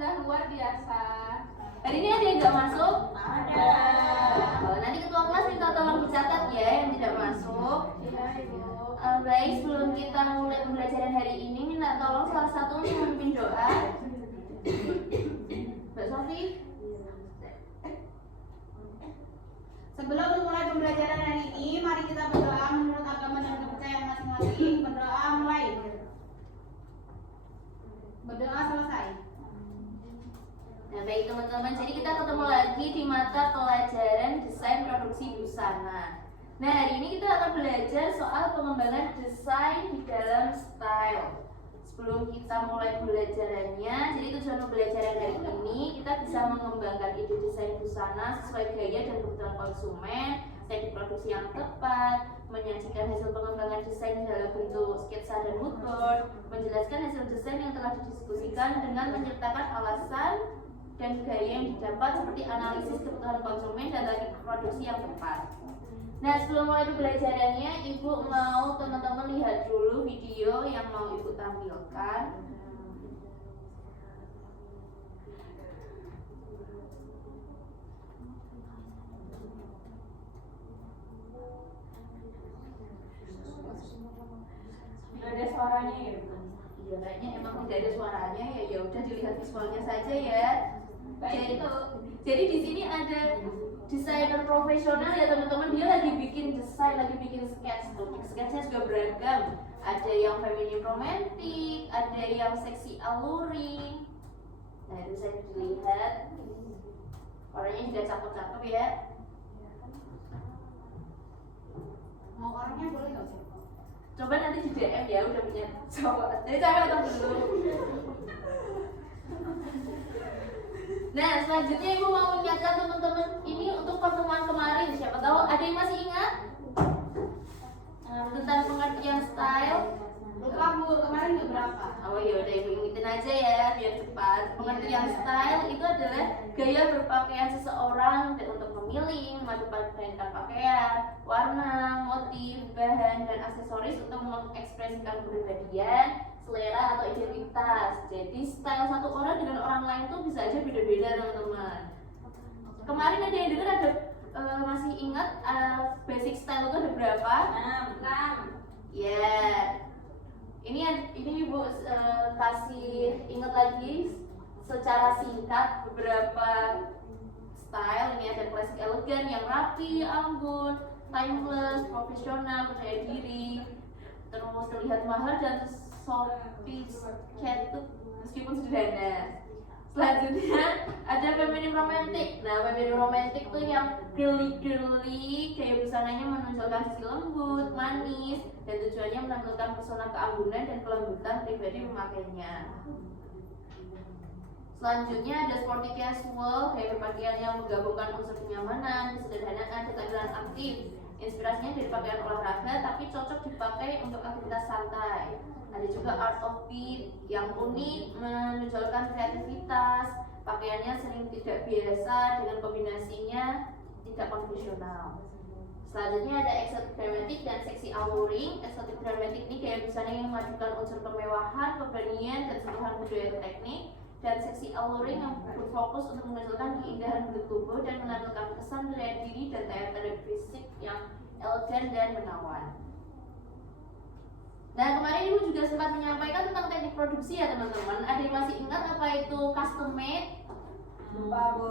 alhamdulillah luar biasa. Hari ini ada yang nggak masuk? Ada. Oh, nanti ketua kelas minta tolong dicatat ya yang tidak masuk. Iya, Ibu. Baik, sebelum kita mulai pembelajaran hari ini, minta tolong salah satu untuk memimpin doa. Mbak Sofi. Sebelum memulai pembelajaran hari ini, mari kita berdoa menurut agama dan kepercayaan masing-masing. Berdoa mulai. Berdoa selesai. Nah baik teman-teman, jadi kita ketemu lagi di mata pelajaran desain produksi busana. Nah hari ini kita akan belajar soal pengembangan desain di dalam style. Sebelum kita mulai pembelajarannya, jadi tujuan pembelajaran hari ini kita bisa mengembangkan ide desain busana sesuai gaya dan kebutuhan konsumen, teknik produksi yang tepat, menyajikan hasil pengembangan desain dalam bentuk sketsa dan mood board, menjelaskan hasil desain yang telah didiskusikan dengan menyertakan alasan dan gaya yang didapat seperti analisis kebutuhan konsumen dan teknik produksi yang tepat. Nah sebelum mulai pembelajarannya, Ibu mau teman-teman lihat dulu video yang mau Ibu tampilkan. Sudah ada suaranya ya, Bu? Iya, kayaknya emang tidak ada suaranya ya. Ya udah dilihat visualnya saja ya. Jadi di sini ada desainer profesional ya teman-teman. Dia lagi bikin desain, lagi bikin sketch. Sketchnya juga beragam. Ada yang feminim romantic, ada yang seksi alluring. Nah itu bisa dilihat. Warnanya juga cakep-cakep ya. Mau orangnya boleh nggak sih? Coba nanti di DM ya, udah punya cowok. Jadi cewek atau belum? Nah, selanjutnya Ibu mau mengingatkan teman-teman ini untuk pertemuan kemarin. Siapa tahu ada yang masih ingat tentang pengertian style? Lupa, Bu, kemarin itu berapa? Oh ya udah Ibu ingetin aja ya biar cepat. Pengertian style itu adalah gaya berpakaian seseorang untuk memilih, memadupadankan pakaian, warna, motif, bahan dan aksesoris untuk mengekspresikan kepribadian, selera atau identitas. Jadi style satu orang dengan orang lain tuh bisa aja beda-beda teman-teman. Kemarin ada yang dengar ada masih ingat basic style itu ada berapa? 6. Ya. Ini Ibu kasih ingat lagi secara singkat beberapa style. Ini ada klasik elegan yang rapi, anggun, timeless, profesional, percaya diri, terus terlihat mahal dan sophisticated meskipun sederhana. Selanjutnya ada feminim romantic. Nah, feminim romantic tuh yang girly, kayak busananya menonjolkan sisi lembut, manis, dan tujuannya menampilkan pesona keanggunan dan kelembutan pribadi pemakainya. Selanjutnya ada sporty casual, kayak berpakaian yang menggabungkan unsur kenyamanan, kesederhanaan, keterampilan aktif. Inspirasinya dari pakaian olahraga, tapi cocok dipakai untuk aktivitas santai. Ada juga art of fit yang unik, menunjukkan kreativitas. Pakaiannya sering tidak biasa dengan kombinasinya tidak konvensional. Selanjutnya ada exotic dramatic dan seksi alluring. Exotic dramatic ini gaya busana yang memadukan unsur kemewahan, keberanian, dan sentuhan budaya teknik. Dan seksi alluring yang berfokus untuk menunjukkan keindahan bentuk tubuh dan menampilkan kesan percaya diri dan tanda-tanda fisik yang elegan dan menawan. Nah kemarin Ibu juga sempat menyampaikan tentang teknik produksi ya teman-teman. Ada yang masih ingat apa itu custom made? Lupa, Bu.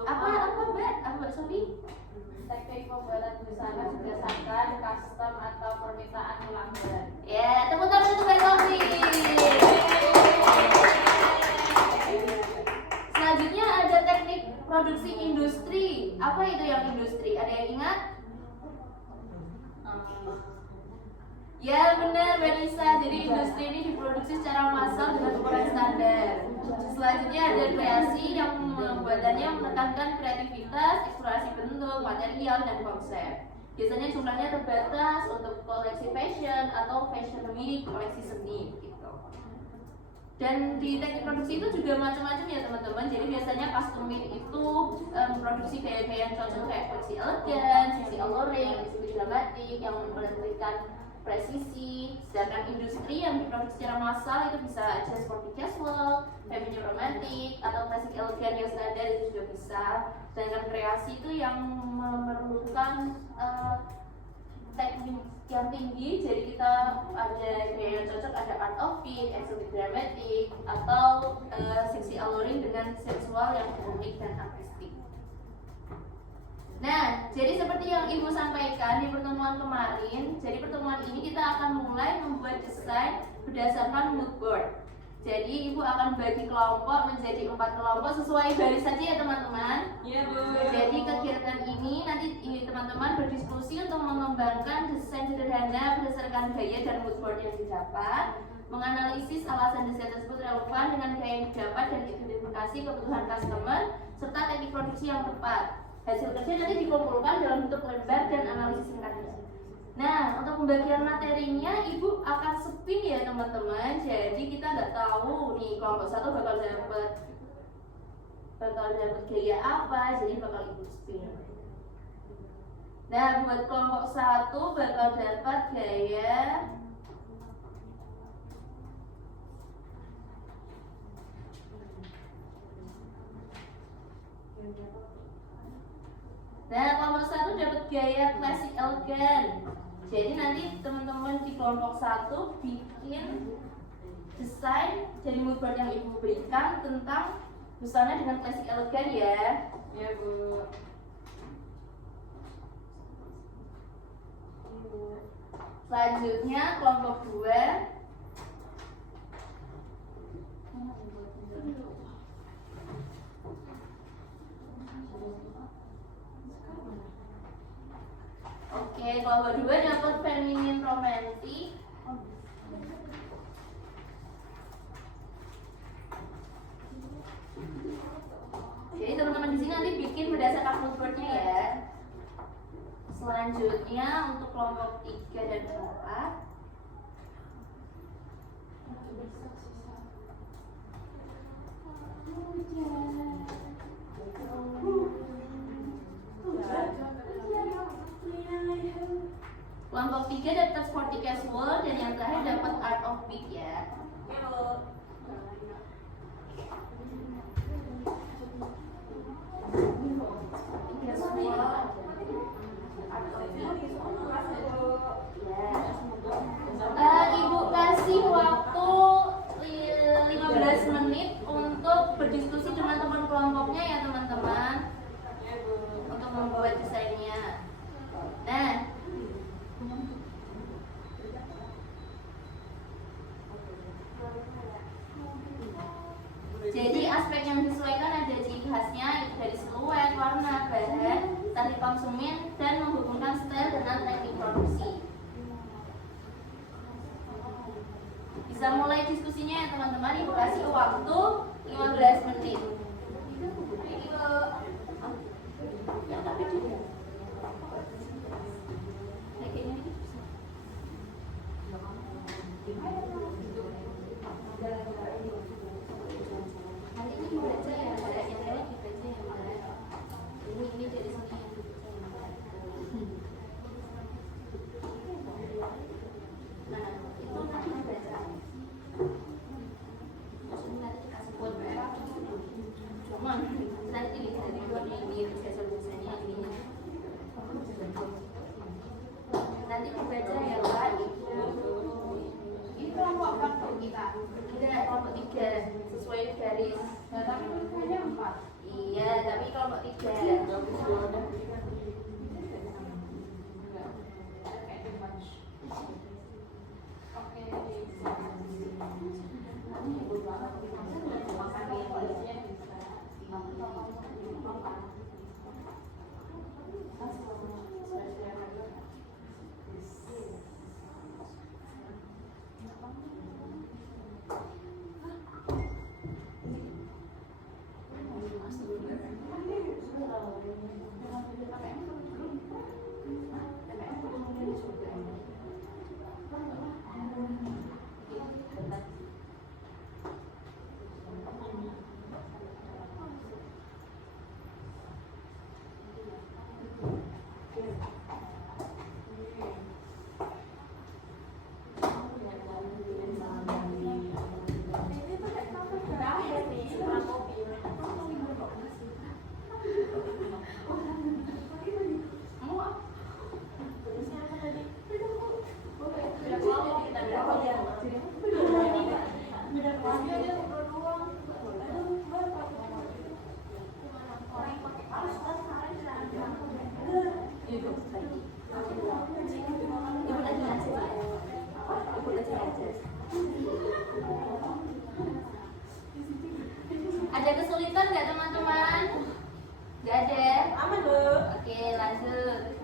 Apa Mbak Sofi? Teknik pembuatan busana berdasarkan custom atau permintaan pelanggan. Ya, tepuk tangan untuk Mbak Sofi. Selanjutnya ada teknik produksi industri. Apa itu yang industri? Ada yang ingat? Ya benar Vanessa, jadi industri ini diproduksi secara massal dengan ukuran standar. Selanjutnya ada kreasi yang membuatannya menekankan kreativitas, eksplorasi bentuk, material, dan konsep. Biasanya jumlahnya terbatas untuk koleksi fashion atau fashion week, koleksi seni gitu. Dan di teknik produksi itu juga macam-macam ya teman-teman. Jadi biasanya custom made itu memproduksi gaya-gaya yang cocok kayak seksi elegan, seksi alluring, seksi dramatik yang memberikan presisi. Sedangkan industri yang diproduksi secara massal itu bisa aja sporty casual, dramatik atau klasik elegan yang standar itu sudah bisa. Sedangkan kreasi itu yang memerlukan teknik yang tinggi, jadi kita ada gaya yang cocok, ada art of it, exotic dramatic, atau seksi alluring dengan seksual yang unik dan artistik. Nah, jadi seperti yang Ibu sampaikan di pertemuan kemarin, jadi pertemuan ini kita akan mulai membuat desain berdasarkan mood board. Jadi Ibu akan bagi kelompok menjadi 4 kelompok sesuai garis saja ya teman-teman. Iya, Bu. Jadi kegiatan ini nanti teman-teman berdiskusi untuk mengembangkan desain sederhana berdasarkan gaya dan mood board yang didapat, menganalisis alasan desain tersebut relevan dengan gaya yang didapat dan identifikasi kebutuhan customer serta teknik produksi yang tepat. Hasil kerja nanti dikumpulkan dalam bentuk lembar dan analisis singkatnya. Nah, untuk pembagian materinya Ibu akan spin ya teman-teman. Jadi kita nggak tahu nih kelompok 1 bakal dapat gaya apa, jadi bakal Ibu spin. Nah, buat kelompok 1 bakal dapat gaya kelompok 1 dapat gaya klasik elegan. Jadi nanti teman-teman di kelompok 1 bikin desain dari mood board yang Ibu berikan tentang busana dengan klasik elegan ya. Iya, Bu. Selanjutnya kelompok 2 Oke, kelompok 2 dapat feminin romantic. Jadi teman-teman di sini nanti bikin berdasarkan mood board-nya ya. Selanjutnya untuk kelompok 3 dan 4 kelompok 3 dapat sporty casual dan yang terakhir dapat art of beat ya. Ibu kasih waktu 15 menit untuk berdiskusi dengan teman kelompoknya ya teman-teman, untuk membuat desainnya. Nah, jadi aspek yang disesuaikan ada ciri khasnya dari siluet, warna, bahan, tarif konsumen, dan menghubungkan style dengan teknik produksi. Bisa mulai diskusinya ya teman-teman. Ibu kasih waktu 15 menit. Nanti ini dibaca ya, yang lain dibaca ya, ini dari sini. Nah, itu nanti dibaca. Nanti dikasih kode. Cuman nanti lihat di kodenya ini, tulisannya ini. Nanti dibaca ya Pak. Ini kelompok berapa kita? Tidak, kelompok 3 sesuai garis. Nah, tapi tulisannya 4. Iya, tapi kelompok 3. aman nggak teman-teman? Nggak ada. Aman loh. Oke, lanjut.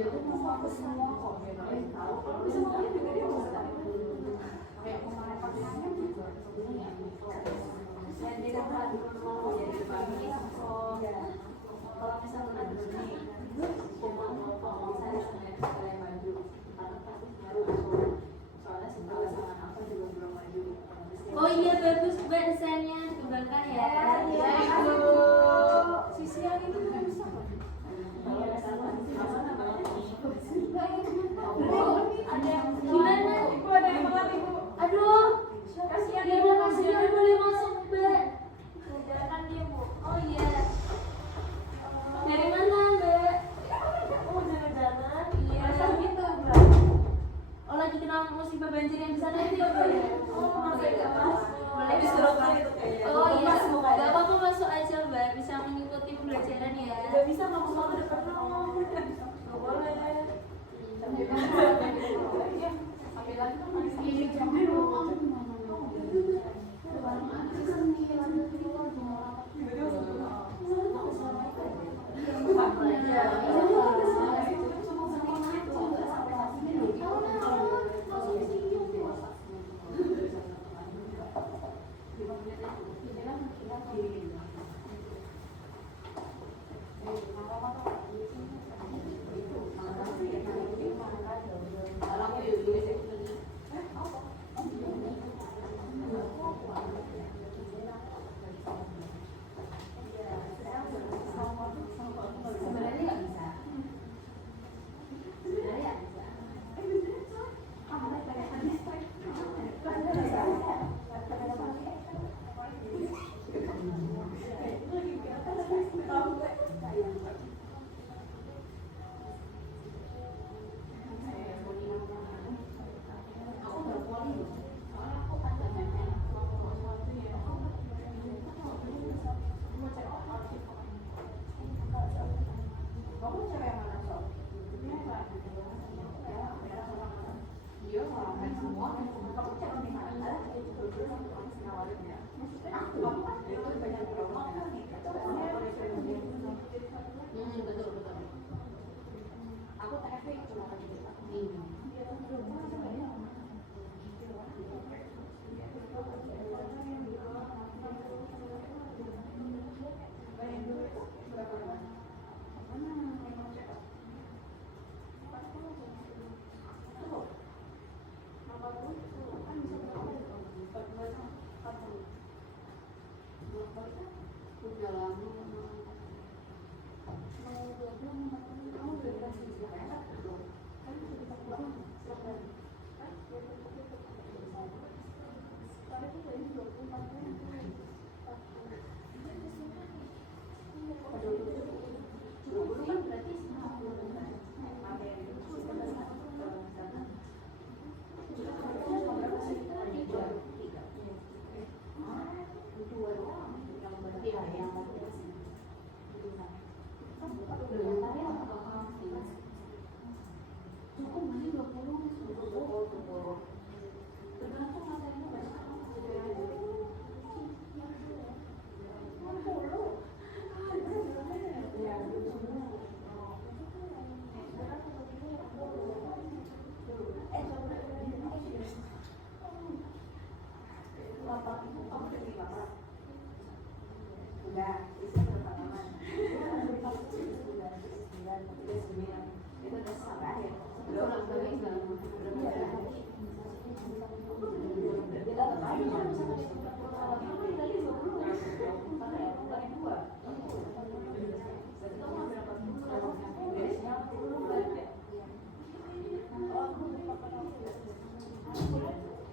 dia tuh mau fokus semua kok gitu. Tapi semuanya juga dia bisa kayak kemarin pakaiannya juga sebenarnya dan dia kan tadi mau jadi bagi kalau misalnya nanti cuma mau saya sekalian maju karena pasti baru soalnya setelah sama apa juga belum maju. Oh iya bagus Mbak desainnya, dikembangkan ya. Iya Ibu. Sisi yang itu kan bisa. Ada yang Gimana? Ibu ada yang telat Ibu. Aduh, Kasihan dia Ibu. udah masih boleh masuk Mbak. Jalan dia Bu. Oh iya. Dari mana Mbak? Oh jalan-jalan. Iya. Masa gitu Mbak. Oh lagi kena musibah banjir yang di sana itu ya Mbak ya? Oh masa itu Mas. Boleh Habis gerokan itu kayaknya. Oh iya, Mas, bukan? gak apa-apa masuk aja Mbak, bisa mengikuti pembelajaran ya. Gak bisa ngomong sama depan dong. Gak boleh. Ambil lagi dong Mas. Ini jangan dong.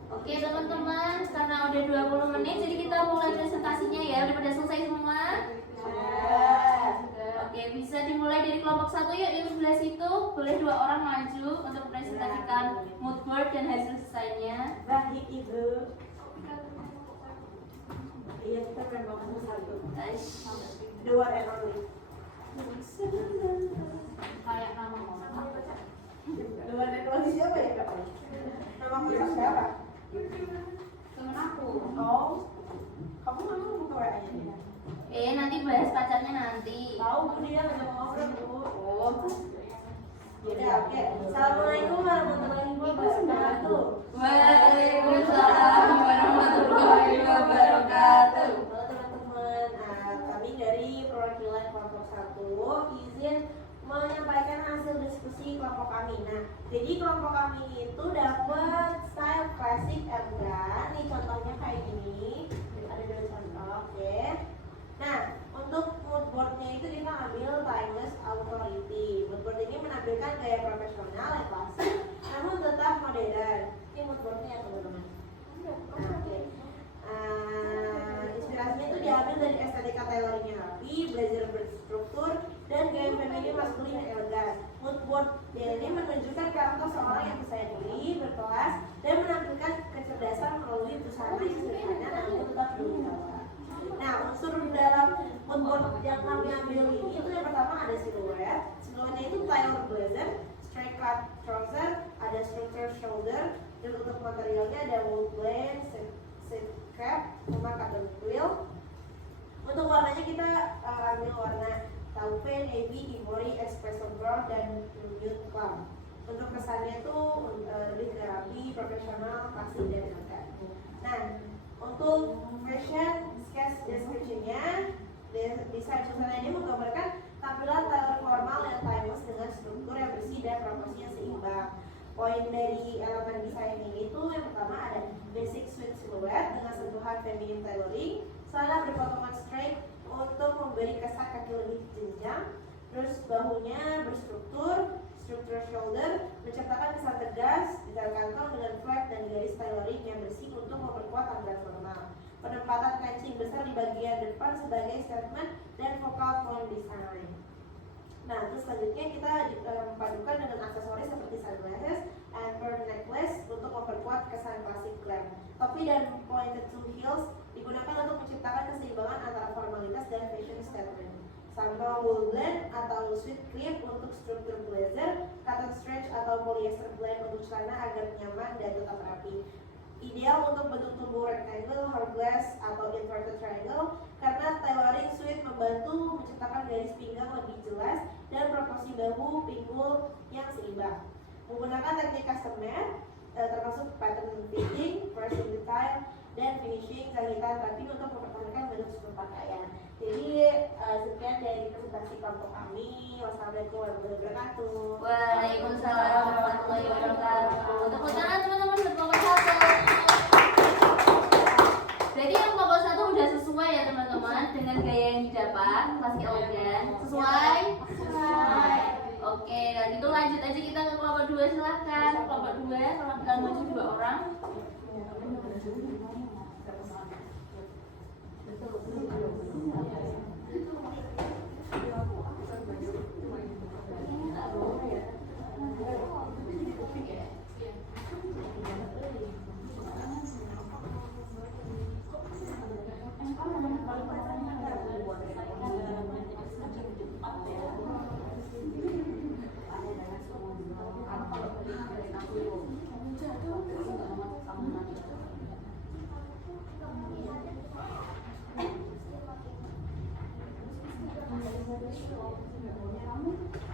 Oke teman-teman, karena udah 20 menit jadi kita mulai presentasinya ya. Udah pada selesai semua? Oke, bisa dimulai dari kelompok 1 yuk, yang sebelah situ. Boleh 2 orang maju untuk presentasikan mood board dan hasil desainnya. Baik Ibu. Iya kita memang satu. Dua error. Kayak nama orang. Dua error siapa ya Kak? Nama kuliah siapa? Temen aku. Oh, kamu nama buka WA-nya dia? Nanti bahas pacarnya nanti. Tahu Bu dia lagi ngobrol Bu. Oh, Jadi Oke, assalamualaikum warahmatullahi wabarakatuh. Waalaikumsalam warahmatullahi wabarakatuh. Halo teman-teman, kami dari perwakilan kelompok 1 izin menyampaikan hasil diskusi kelompok kami. Nah, jadi kelompok kami itu dapat style klasik elegan. Nih contohnya kayak gini. Ada 2 contoh, oke. Nah, untuk mood boardnya itu kita ambil timeless authority. Mood board ini menampilkan gaya profesional yang klasik, namun tetap modern. Ini mood boardnya ya teman-teman. Nah, oke. Inspirasinya itu diambil dari estetika tailoring yang rapi, blazer berstruktur, dan gaya feminin maskulin yang elegan. Mood board ini menunjukkan karakter seorang yang percaya diri, berkelas, dan menampilkan kecerdasan melalui busana yang sederhana namun tetap berwibawa. Nah, unsur dalam mood board yang kami ambil ini itu yang pertama ada siluet. Siluetnya itu tailor blazer, straight cut trouser, ada structure shoulder, dan untuk materialnya ada wool blend, silk cap, sama cotton twill. Untuk warnanya kita ambil warna taupe, navy, ivory, espresso brown, dan nude plum. Untuk kesannya itu lebih ke rapi, profesional, klasik, dan elegan. Nah, untuk fashion sketch description-nya, desain busana ini menggambarkan tampilan tailor formal yang timeless dengan struktur yang bersih dan proporsi yang seimbang. Poin dari elemen desain ini itu yang pertama ada basic sweet silhouette dengan sentuhan feminine tailoring, celana berpotongan straight untuk memberi kesan kaki lebih jenjang, terus bahunya berstruktur, structure shoulder menciptakan kesan tegas, detail kantong dengan flap dan garis tailoring yang bersih untuk memperkuat tampilan formal. Penempatan kancing besar di bagian depan sebagai statement dan focal point design. Nah, terus selanjutnya kita padukan dengan aksesoris seperti sunglasses and pearl necklace untuk memperkuat kesan klasik glam. Topi dan pointed toe heels digunakan untuk menciptakan keseimbangan antara formalitas dan fashion statement. Sama wool blend atau sweet cream untuk struktur blazer, cotton stretch atau polyester blend untuk celana agar nyaman dan tetap rapi. Ideal untuk bentuk tubuh rectangle, hourglass, atau inverted triangle karena tailoring suite membantu menciptakan garis pinggang lebih jelas dan proporsi bahu pinggul yang seimbang. Menggunakan teknik custom made termasuk pattern fitting, pressing detail, dan finishing jahitan rapi untuk mempertahankan bentuk struktur pakaian. Jadi sekian dari presentasi kelompok kami. Wassalamualaikum warahmatullahi wabarakatuh. Waalaikumsalam warahmatullahi wabarakatuh. Tepuk tangan teman-teman buat kelompok 1. Jadi yang kelompok 1 udah sesuai ya teman-teman dengan gaya yang didapat, klasik elegan. Sesuai? Sesuai. Oke, kalau gitu lanjut aja kita ke kelompok 2, silahkan. Kelompok 2 sama maju 2 orang.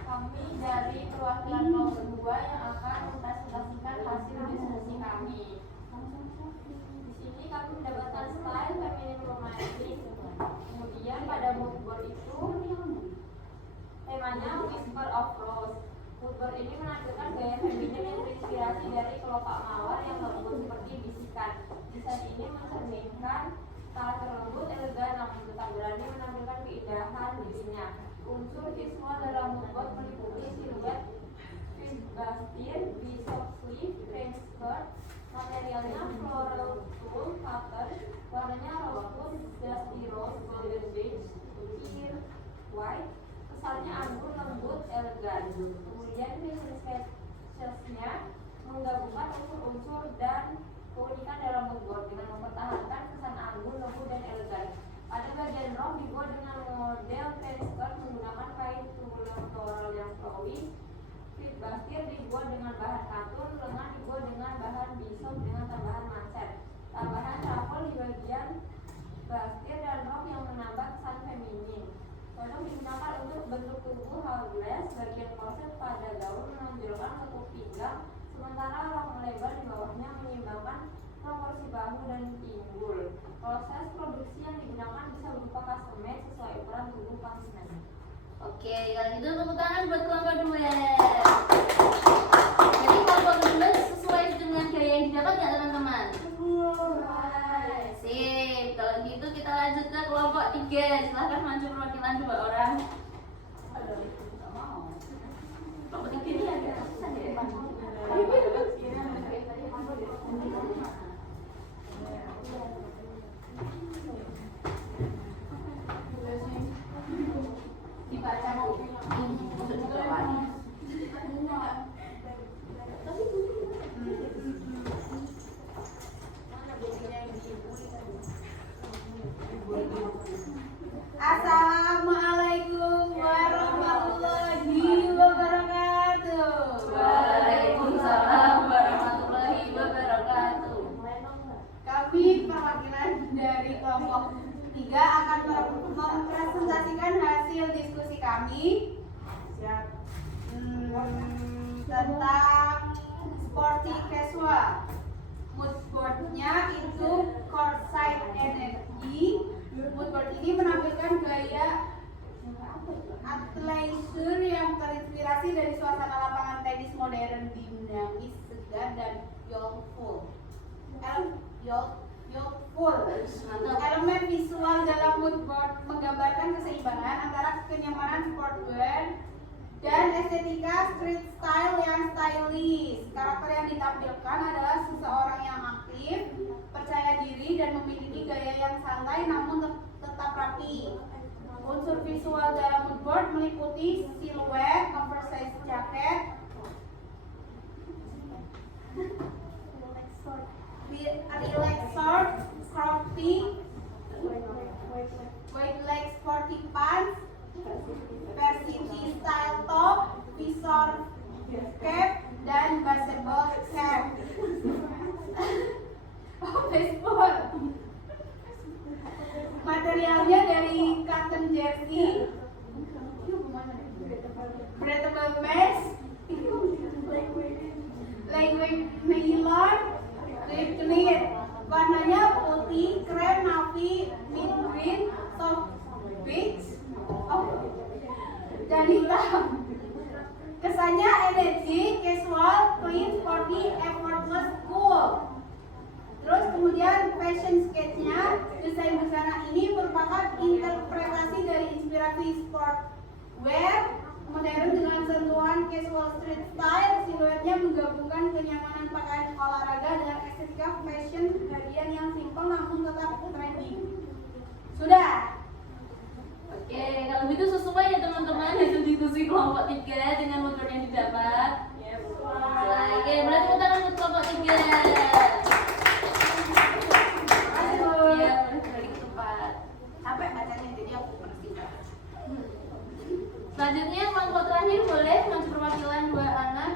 Kami dari perwakilan kelompok 2 yang akan mempresentasikan hasil diskusi kami. Di sini kami mendapatkan style feminin romantic. Kemudian pada mood board itu temanya Whisper of Rose. Mood board ini menampilkan gaya feminin yang terinspirasi dari kelopak mawar yang lembut seperti bisikan. Desain ini mencerminkan karakter lembut, elegan, namun tetap berani menampilkan keindahan dirinya. Unsur visual dalam mood board meliputi siluet bastin, bishop sleeve, cream skirt, materialnya floral tulle cotton, warnanya rosewood, dusty rose, golden beige, pure white, kesannya anggun, lembut, elegan. Kemudian fashion sketches-nya menggabungkan unsur-unsur dan keunikan dalam mood board dengan mempertahankan kesan anggun, lembut, dan elegan. Pada bagian rok dibuat dengan model cream skirt menggunakan kain tulang floral yang flowy. Fit bastir dibuat dengan bahan katun, lengan dibuat dengan bahan bishop dengan tambahan macet. Tambahan ruffle di bagian bastir dan rok yang menambah kesan feminin. Kodok digunakan untuk bentuk tubuh hardless, bagian korset pada gaun menonjolkan kekup pinggang, sementara rok melebar di bawahnya menyeimbangkan proporsi bahu dan pinggul. Proses produksi yang digunakan bisa berupa custom made sesuai ukuran tubuh konsumen. Oke, kalau gitu tepuk tangan buat kelompok 2. Jadi kelompok 2 sesuai dengan gaya yang didapat nggak teman-teman? Sip, kalau gitu kita lanjut ke kelompok 3. Silahkan maju perwakilan 2 orang. Kelompok 3 ini agak susah ya. Dibaca Bu. Assalamualaikum warahmatullahi wabarakatuh. Waalaikumsalam warahmatullahi wabarakatuh. Kami perwakilan dari kelompok 3 akan mempresentasikan hasil diskusi kami tentang sporty casual. Moodboardnya itu Courtside Energy. Moodboard ini menampilkan gaya athleisure yang terinspirasi dari suasana lapangan tenis modern, dinamis, segar, dan youthful. Elemen visual dalam moodboard menggambarkan keseimbangan antara kenyamanan sportwear dan estetika street style yang stylish. Karakter yang ditampilkan adalah seseorang yang aktif, percaya diri, dan memiliki gaya yang santai namun tetap rapi. Unsur visual dalam moodboard meliputi siluet, oversized jacket, relaxer, crop tee, wide leg sporty pants, varsity style top, visor cap, dan baseball cap. Baseball. Materialnya dari cotton jersey, breathable vest, lightweight nylon, rib knit. Warnanya putih, krem, navy, mint green, soft beige, dan hitam. Kesannya energi, casual, clean, sporty, effortless, cool. Terus kemudian fashion sketch-nya, desain busana ini merupakan interpretasi dari inspirasi sportwear modern dengan sentuhan casual street style. Siluetnya menggabungkan kenyamanan pakaian olahraga dengan estetika fashion harian yang simpel namun tetap trending. Sudah. Oke, kalau gitu sesuai ya teman-teman hasil diskusi kelompok 3 dengan motor yang didapat. Oke, boleh tepuk tangan untuk kelompok 3. Iya, balik ke tempat. Sampai bacanya jadi aku persingkat. Selanjutnya kelompok terakhir boleh maju perwakilan 2 anak.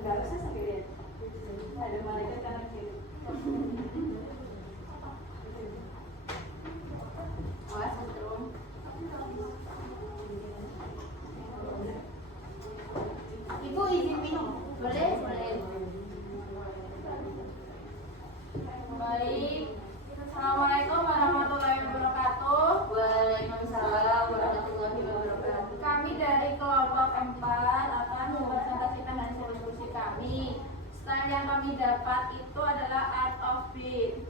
Enggak usah sendirian. Ada malaikat kanan kiri. Awas setrum. Ibu izin minum. Boleh, boleh. Baik. Assalamualaikum warahmatullahi wabarakatuh. Waalaikumsalam warahmatullahi wabarakatuh. Kami dari kelompok 4 akan mempresentasikan hasil diskusi kami. Style yang kami dapat itu adalah Art of Beat.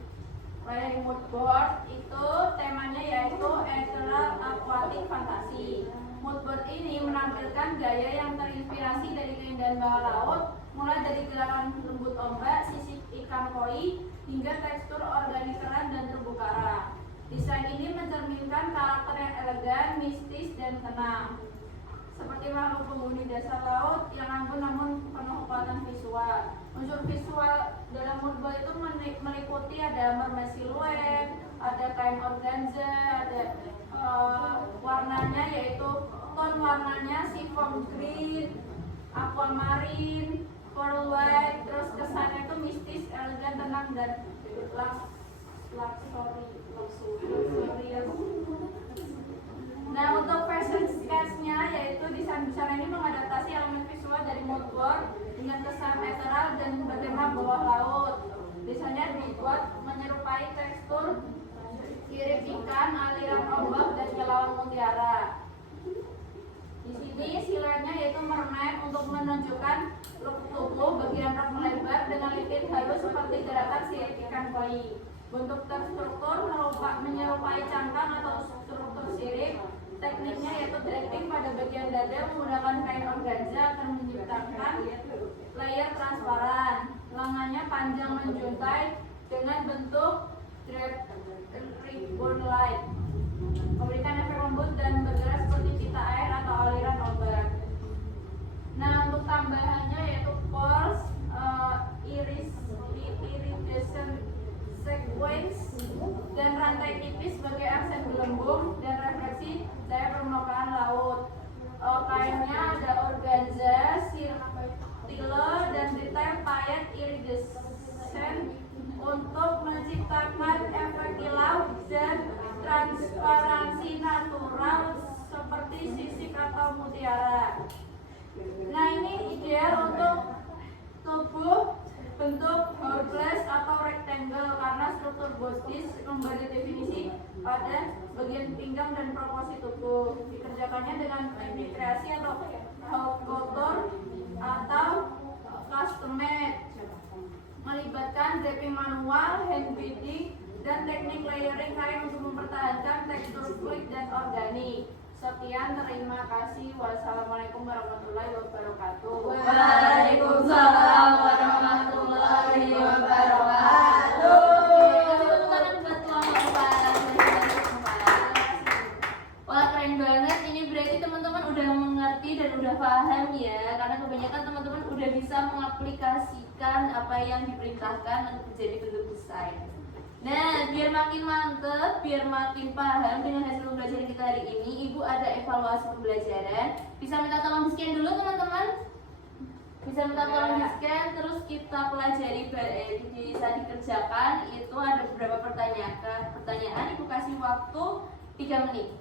Dari moodboard itu temanya yaitu ethereal aquatic fantasy. Moodboard ini menampilkan gaya yang terinspirasi dari keindahan bawah laut, mulai dari gerakan lembut ombak, sisik ikan koi, hingga tekstur organik keran dan terumbu karang. Desain ini mencerminkan karakter yang elegan, mistis, dan tenang, seperti makhluk penghuni dasar laut yang anggun namun penuh kekuatan visual. Unsur visual dalam moodboard itu meliputi ada mermaid silhouette, ada kain organza, ada warnanya yaitu tone warnanya chiffon green, aquamarine, pearl white, terus kesannya itu mistis, elegan, tenang, dan Nah, untuk fashion sketch-nya yaitu desain busana ini mengadaptasi elemen visual dari mood board dengan kesan eteral dan bertema bawah laut. Desainnya dibuat menyerupai tekstur sirip ikan, aliran ombak, dan kilauan mutiara. Di sini siluetnya yaitu mermaid untuk menunjukkan look tubuh bagian rok melebar dengan lipit halus seperti gerakan sirip ikan koi. Bentuk terstruktur menyerupai cangkang atau struktur sirip. Tekniknya yaitu draping pada bagian dada menggunakan kain organza akan menciptakan layer transparan. Lengannya panjang menjuntai dengan bentuk drape ribbon light, memberikan efek lembut dan bergerak seperti pita air atau aliran ombak. Nah, untuk tambahannya yaitu pearls, iridescent sequence, dan rantai tipis sebagai aksen gelembung dan refleksi dari permukaan laut. Kainnya ada organza, sirtile, dan detail payet iridescent untuk menciptakan efek kilau dan transparansi natural seperti sisik atau mutiara. Nah, ini ideal untuk tubuh bentuk hourglass atau rectangle karena struktur bodies memberi definisi pada bagian pinggang dan proporsi tubuh. Dikerjakannya dengan teknik kreasi atau haute couture atau custom made, melibatkan draping manual, hand beading, dan teknik layering kain untuk mempertahankan tekstur fluid dan organik. Sekian, terima kasih. Wassalamualaikum warahmatullahi wabarakatuh. Waalaikumsalam warahmatullahi wabarakatuh. Kasih tangan buat kelompok Wah, keren banget. Ini berarti teman-teman udah mengerti dan udah paham ya. Karena kebanyakan teman-teman udah bisa mengaplikasikan apa yang diperintahkan untuk menjadi bentuk desain. Nah, biar makin mantep, biar makin paham dengan hasil pembelajaran kita hari ini, Ibu ada evaluasi pembelajaran. Bisa minta tolong di-scan dulu teman-teman? Bisa minta tolong di-scan, terus kita pelajari, bisa dikerjakan. Itu ada beberapa pertanyaan, Ibu kasih waktu 3 menit.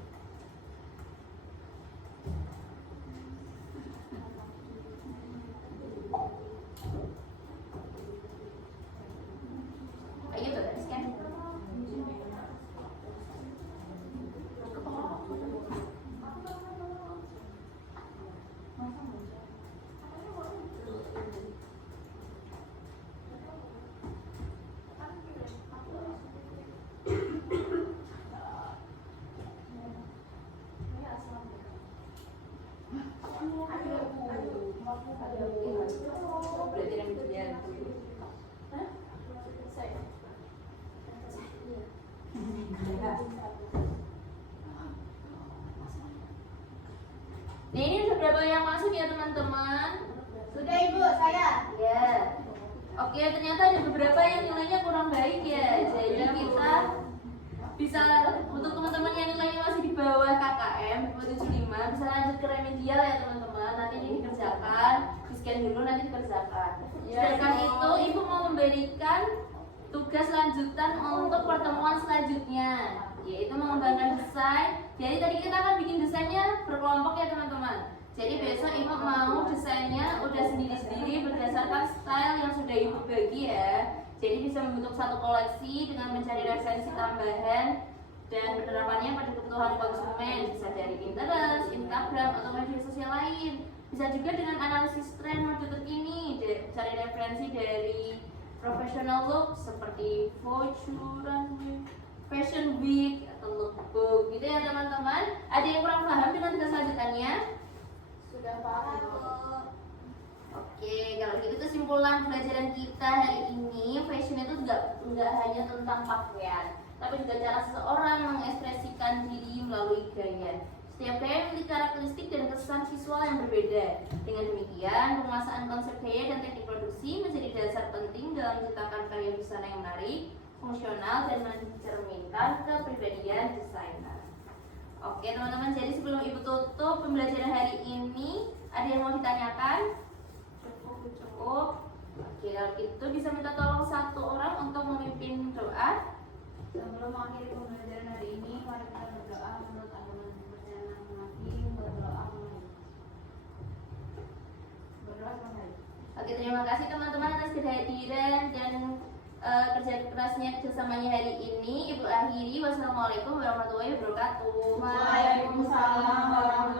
Ayo tuh, di-scan. Berarti yang kerjaan. Hah? Saya. Nah, ini udah berapa yang masuk ya teman-teman? Sudah Ibu, saya. Ya. Oke, ternyata ada beberapa yang nilainya kurang baik ya. Jadi kita bisa, untuk teman-teman yang nilainya masih di bawah KKM di 75 bisa lanjut ke remedial ya teman-teman. Nanti ini dikerjakan, di-scan dulu nanti dikerjakan. Sedangkan itu Ibu mau memberikan tugas lanjutan untuk pertemuan selanjutnya, yaitu mengembangkan desain. Jadi tadi kita akan bikin desainnya berkelompok ya teman-teman. Jadi besok Ibu mau desainnya udah sendiri-sendiri berdasarkan style yang sudah Ibu bagi ya. Jadi bisa membentuk satu koleksi dengan mencari referensi tambahan dan penerapannya pada kebutuhan konsumen. Bisa dari Pinterest, Instagram, atau media sosial lain. Bisa juga dengan analisis tren mode terkini, cari referensi dari professional look seperti Vogue, runway, fashion week, atau lookbook gitu ya teman-teman. Ada yang kurang paham dengan tugas lanjutannya? Sudah paham. Oke, kalau gitu kesimpulan pembelajaran kita hari ini, fashion itu enggak hanya tentang pakaian, tapi juga cara seseorang mengekspresikan diri melalui gaya. Setiap gaya memiliki karakteristik dan kesan visual yang berbeda. Dengan demikian, penguasaan konsep gaya dan teknik produksi menjadi dasar penting dalam menciptakan karya busana yang menarik, fungsional, dan mencerminkan kepribadian desainer. Oke teman-teman, jadi sebelum Ibu tutup pembelajaran hari ini, ada yang mau ditanyakan? Cukup. Oke, kalau gitu bisa minta tolong satu orang untuk memimpin doa. Sebelum mengakhiri pembelajaran hari ini, mari kita berdoa menurut agama kepercayaan masing-masing. Berdoa mulai. Berdoa mulai. Oke, terima kasih teman-teman atas kehadiran dan kerja kerasnya kerjasamanya hari ini. Ibu akhiri, wassalamualaikum warahmatullahi wabarakatuh.